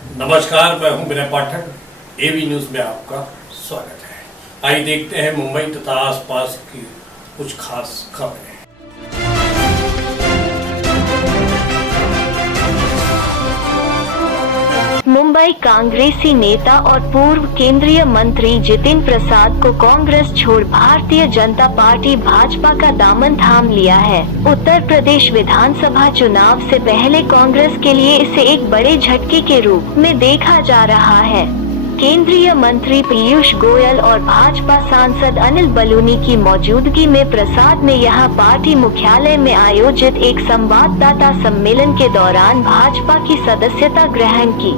नमस्कार, मैं हूं विनय पाठक। एबी न्यूज में आपका स्वागत है। आइए देखते हैं मुंबई तथा आसपास की कुछ खास खबरें। मुंबई कांग्रेसी नेता और पूर्व केंद्रीय मंत्री जितिन प्रसाद को कांग्रेस छोड़ भारतीय जनता पार्टी भाजपा का दामन थाम लिया है। उत्तर प्रदेश विधानसभा चुनाव से पहले कांग्रेस के लिए इसे एक बड़े झटके के रूप में देखा जा रहा है। केंद्रीय मंत्री पीयूष गोयल और भाजपा सांसद अनिल बलूनी की मौजूदगी में प्रसाद ने यहां पार्टी मुख्यालय में आयोजित एक संवाददाता सम्मेलन के दौरान भाजपा की सदस्यता ग्रहण की।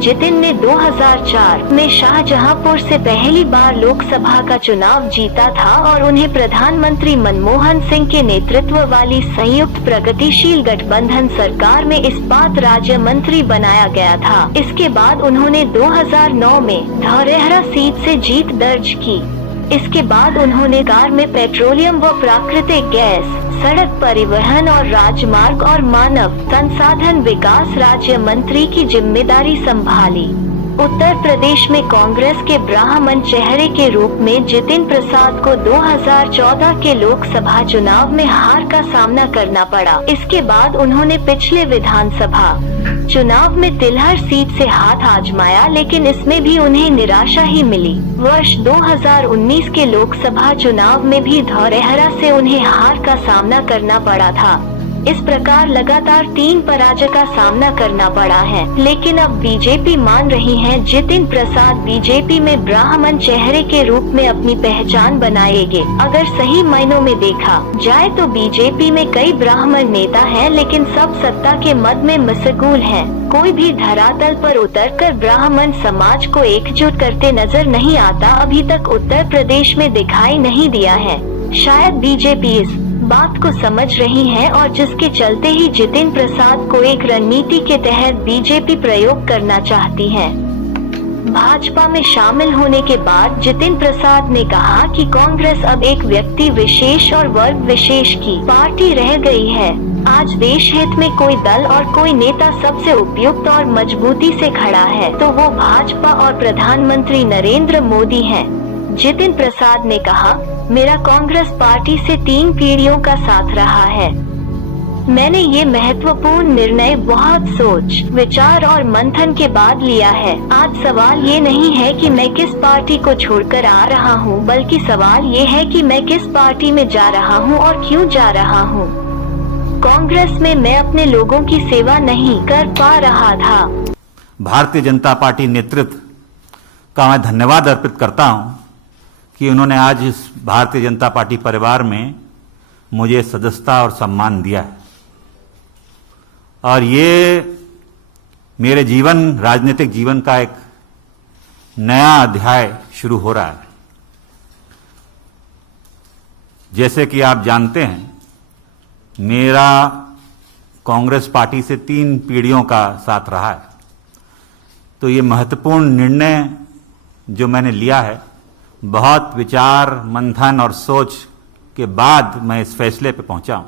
जितिन ने 2004 में शाहजहांपुर से पहली बार लोकसभा का चुनाव जीता था और उन्हें प्रधानमंत्री मनमोहन सिंह के नेतृत्व वाली संयुक्त प्रगतिशील गठबंधन सरकार में इस्पात राज्य मंत्री बनाया गया था। इसके बाद उन्होंने 2009 में धौरहरा सीट से जीत दर्ज की। इसके बाद उन्होंने कार में पेट्रोलियम व प्राकृतिक गैस, सड़क परिवहन और राजमार्ग और मानव संसाधन विकास राज्य मंत्री की जिम्मेदारी संभाली। उत्तर प्रदेश में कांग्रेस के ब्राह्मण चेहरे के रूप में जितिन प्रसाद को 2014 के लोकसभा चुनाव में हार का सामना करना पड़ा। इसके बाद उन्होंने पिछले विधानसभा चुनाव में तिलहर सीट से हाथ आजमाया, लेकिन इसमें भी उन्हें निराशा ही मिली। वर्ष 2019 के लोकसभा चुनाव में भी धौरहरा से उन्हें हार का सामना करना पड़ा था। इस प्रकार लगातार 3 पराजय का सामना करना पड़ा है। लेकिन अब बीजेपी मान रही है जितिन प्रसाद बीजेपी में ब्राह्मण चेहरे के रूप में अपनी पहचान बनाएंगे। अगर सही मायनों में देखा जाए तो बीजेपी में कई ब्राह्मण नेता हैं, लेकिन सब सत्ता के मद में मशगूल हैं। कोई भी धरातल पर उतरकर ब्राह्मण समाज को एकजुट करते नजर नहीं आता। अभी तक उत्तर प्रदेश में दिखाई नहीं दिया है। शायद बीजेपी इस बात को समझ रही है और जिसके चलते ही जितिन प्रसाद को एक रणनीति के तहत बीजेपी प्रयोग करना चाहती है। भाजपा में शामिल होने के बाद जितिन प्रसाद ने कहा कि कांग्रेस अब एक व्यक्ति विशेष और वर्ग विशेष की पार्टी रह गई है। आज देश हित में कोई दल और कोई नेता सबसे उपयुक्त और मजबूती से खड़ा है तो वो भाजपा और प्रधानमंत्री नरेंद्र मोदी हैं। जितिन प्रसाद ने कहा, मेरा कांग्रेस पार्टी से 3 पीढ़ियों का साथ रहा है। मैंने ये महत्वपूर्ण निर्णय बहुत सोच, विचार और मंथन के बाद लिया है। आज सवाल ये नहीं है कि मैं किस पार्टी को छोड़कर आ रहा हूँ, बल्कि सवाल ये है कि मैं किस पार्टी में जा रहा हूँ और क्यों जा रहा हूँ। कांग्रेस में मैं अपने लोगों की सेवा नहीं कर पा रहा था। भारतीय जनता पार्टी नेतृत्व का मैं धन्यवाद अर्पित करता हूँ कि उन्होंने आज इस भारतीय जनता पार्टी परिवार में मुझे सदस्यता और सम्मान दिया है। और ये मेरे राजनीतिक जीवन का एक नया अध्याय शुरू हो रहा है। जैसे कि आप जानते हैं, मेरा कांग्रेस पार्टी से 3 पीढ़ियों का साथ रहा है। तो ये महत्वपूर्ण निर्णय जो मैंने लिया है, बहुत विचार मंथन और सोच के बाद मैं इस फैसले पे पहुंचा हूं।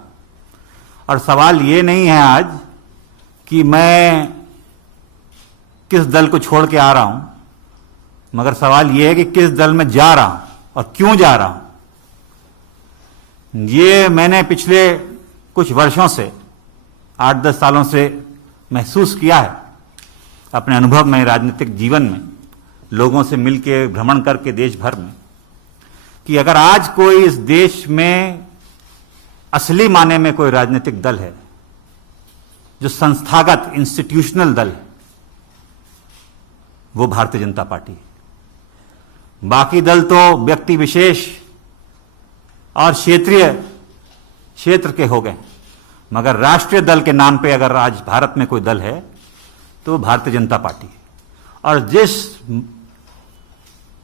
और सवाल ये नहीं है आज कि मैं किस दल को छोड़ के आ रहा हूं, मगर सवाल ये है कि किस दल में जा रहा हूं और क्यों जा रहा हूं। ये मैंने पिछले कुछ वर्षों से 8-10 सालों से महसूस किया है अपने अनुभव में, राजनीतिक जीवन में, लोगों से मिलकर भ्रमण करके देश भर में, कि अगर आज कोई इस देश में असली माने में कोई राजनीतिक दल है जो संस्थागत इंस्टीट्यूशनल दल है, वो भारतीय जनता पार्टी है। बाकी दल तो व्यक्ति विशेष और क्षेत्र के हो गए, मगर राष्ट्रीय दल के नाम पे अगर आज भारत में कोई दल है तो भारतीय जनता पार्टी है। और जिस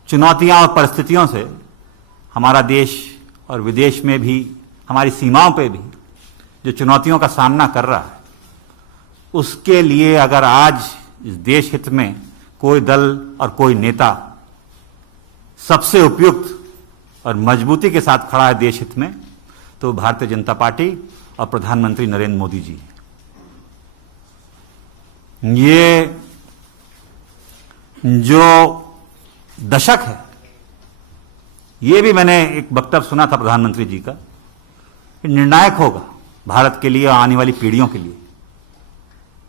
चुनौतियां और परिस्थितियों से हमारा देश और विदेश में भी, हमारी सीमाओं पे भी जो चुनौतियों का सामना कर रहा है, उसके लिए अगर आज इस देश हित में कोई दल और कोई नेता सबसे उपयुक्त और मजबूती के साथ खड़ा है देश हित में, तो भारतीय जनता पार्टी और प्रधानमंत्री नरेंद्र मोदी जी। ये जो दशक है, ये भी मैंने एक वक्तव्य सुना था प्रधानमंत्री जी का, निर्णायक होगा भारत के लिए और आने वाली पीढ़ियों के लिए।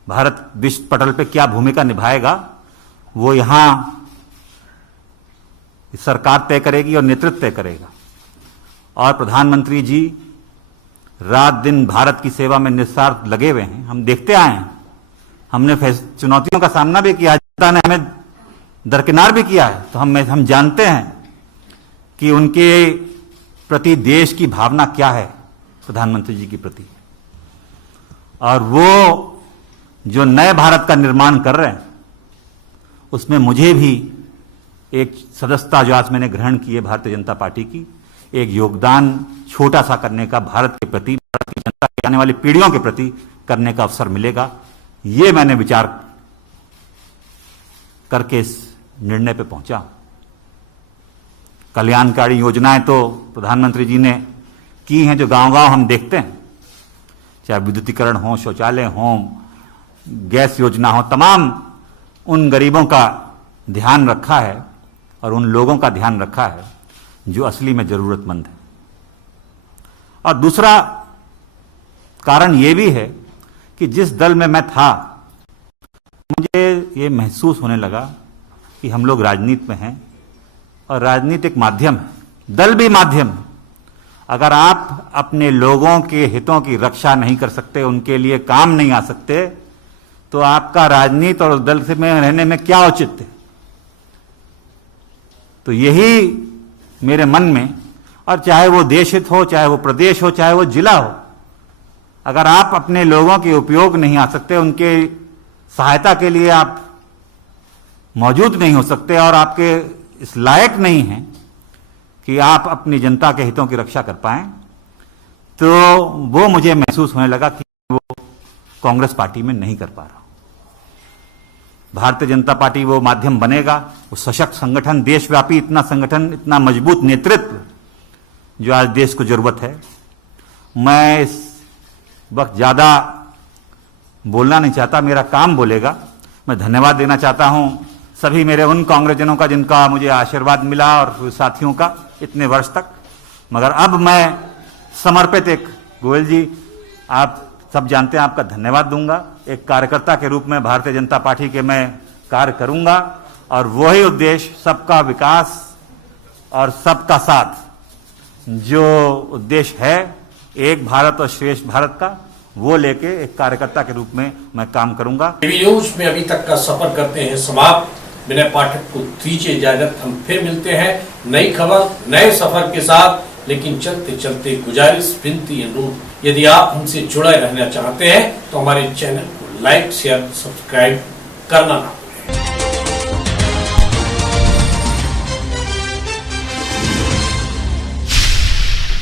भारत विश्व पटल पे क्या भूमिका निभाएगा वो यहां सरकार तय करेगी और नेतृत्व तय करेगा। और प्रधानमंत्री जी रात दिन भारत की सेवा में निस्वार्थ लगे हुए हैं। हम देखते आए हैं, हमने चुनौतियों का सामना भी किया, जनता ने हमें दरकिनार भी किया है, तो हम जानते हैं कि उनके प्रति देश की भावना क्या है प्रधानमंत्री जी के प्रति। और वो जो नए भारत का निर्माण कर रहे हैं उसमें मुझे भी एक सदस्यता जो आज मैंने ग्रहण की है भारतीय जनता पार्टी की, एक योगदान छोटा सा करने का भारत के प्रति, भारत की जनता के आने वाली पीढ़ियों के प्रति करने का अवसर मिलेगा। ये मैंने विचार करके इस निर्णय पे पहुंचा। कल्याणकारी योजनाएं तो प्रधानमंत्री जी ने की हैं, जो गांव-गांव हम देखते हैं, चाहे विद्युतीकरण हो, शौचालय हो, गैस योजना हो, तमाम उन गरीबों का ध्यान रखा है और उन लोगों का ध्यान रखा है जो असली में जरूरतमंद है। और दूसरा कारण यह भी है कि जिस दल में मैं था, मुझे ये महसूस होने लगा कि हम लोग राजनीति में हैं और राजनीति एक माध्यम है, दल भी माध्यम है। अगर आप अपने लोगों के हितों की रक्षा नहीं कर सकते, उनके लिए काम नहीं आ सकते, तो आपका राजनीति और दल से में रहने में क्या औचित्य है। तो यही मेरे मन में, और चाहे वो देश हित हो, चाहे वो प्रदेश हो, चाहे वो जिला हो, अगर आप अपने लोगों के उपयोग नहीं आ सकते, उनके सहायता के लिए आप मौजूद नहीं हो सकते और आपके इस लायक नहीं हैं कि आप अपनी जनता के हितों की रक्षा कर पाएं, तो वो मुझे महसूस होने लगा कि वो कांग्रेस पार्टी में नहीं कर पा रहा। भारतीय जनता पार्टी वो माध्यम बनेगा, वो सशक्त संगठन, देशव्यापी इतना संगठन, इतना मजबूत नेतृत्व जो आज देश को जरूरत है। मैं इस वक्त ज्यादा बोलना नहीं चाहता, मेरा काम बोलेगा। मैं धन्यवाद देना चाहता हूं सभी मेरे उन कांग्रेसजनों का जिनका मुझे आशीर्वाद मिला और साथियों का इतने वर्ष तक। मगर अब मैं समर्पित एक, गोयल जी आप सब जानते हैं, आपका धन्यवाद दूंगा। एक कार्यकर्ता के रूप में भारतीय जनता पार्टी के मैं कार्य करूंगा और वही उद्देश्य, सबका विकास और सबका साथ, जो उद्देश्य है एक भारत और श्रेष्ठ भारत का, वो लेके एक कार्यकर्ता के रूप में मैं काम करूंगा। टीवी न्यूज में अभी तक का सफर करते हैं समाप्त। विनय पाठक को दीजिए इजाजत, हम फिर मिलते हैं नई खबर, नए सफर के साथ। लेकिन चलते चलते गुजारिश, विनती, अनुरोध, यदि आप हमसे जुड़े रहना चाहते हैं तो हमारे चैनल को लाइक, शेयर, सब्सक्राइब करना ना